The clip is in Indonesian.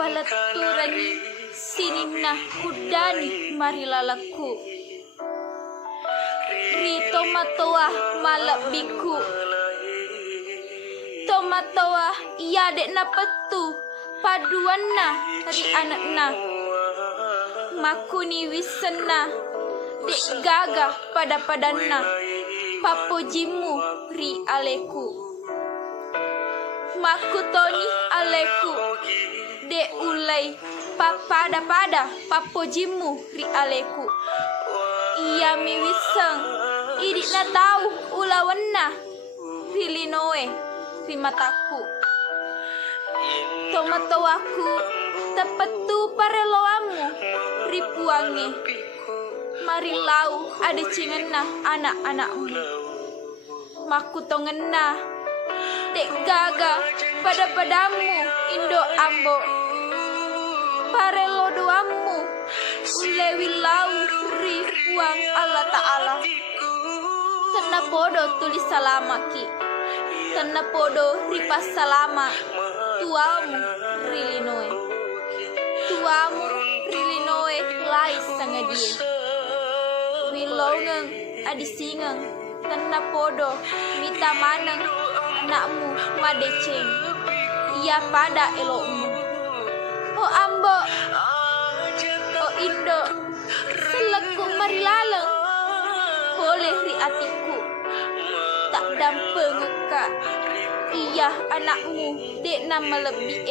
paleturani sinina kudani marilalaku Rito matoa malabiku Tomatoa iadek na petu paduan na ri anak na Makuni wisena dek gagah pada padanna papojimu ri aleku Makutoni aleku de ulai pada papojimu ri aleku Ia miwiseng idik na tahu ulawanna ri linoe ri mataku Tomatoaku tepetu pareloamu ri puangi Marilau ada cingena anak-anakmu Makutongena dek gaga pada padamu indo ambo Parelo doamu ulewi lau ri puang Allah Ta'ala Tena podo tulis salamaki Tena podo ripas salama Tuamu rilinoe Tuamu rilinoe lais sangadie Wilongeng adisingeng Tena podo mita maneng anakmu madeceng Ia pada elokmu Oh ambo Oh indo Seleku marilaleng Boleh ri atiku Tak dampeng ka Iya anakmu dek nama lebih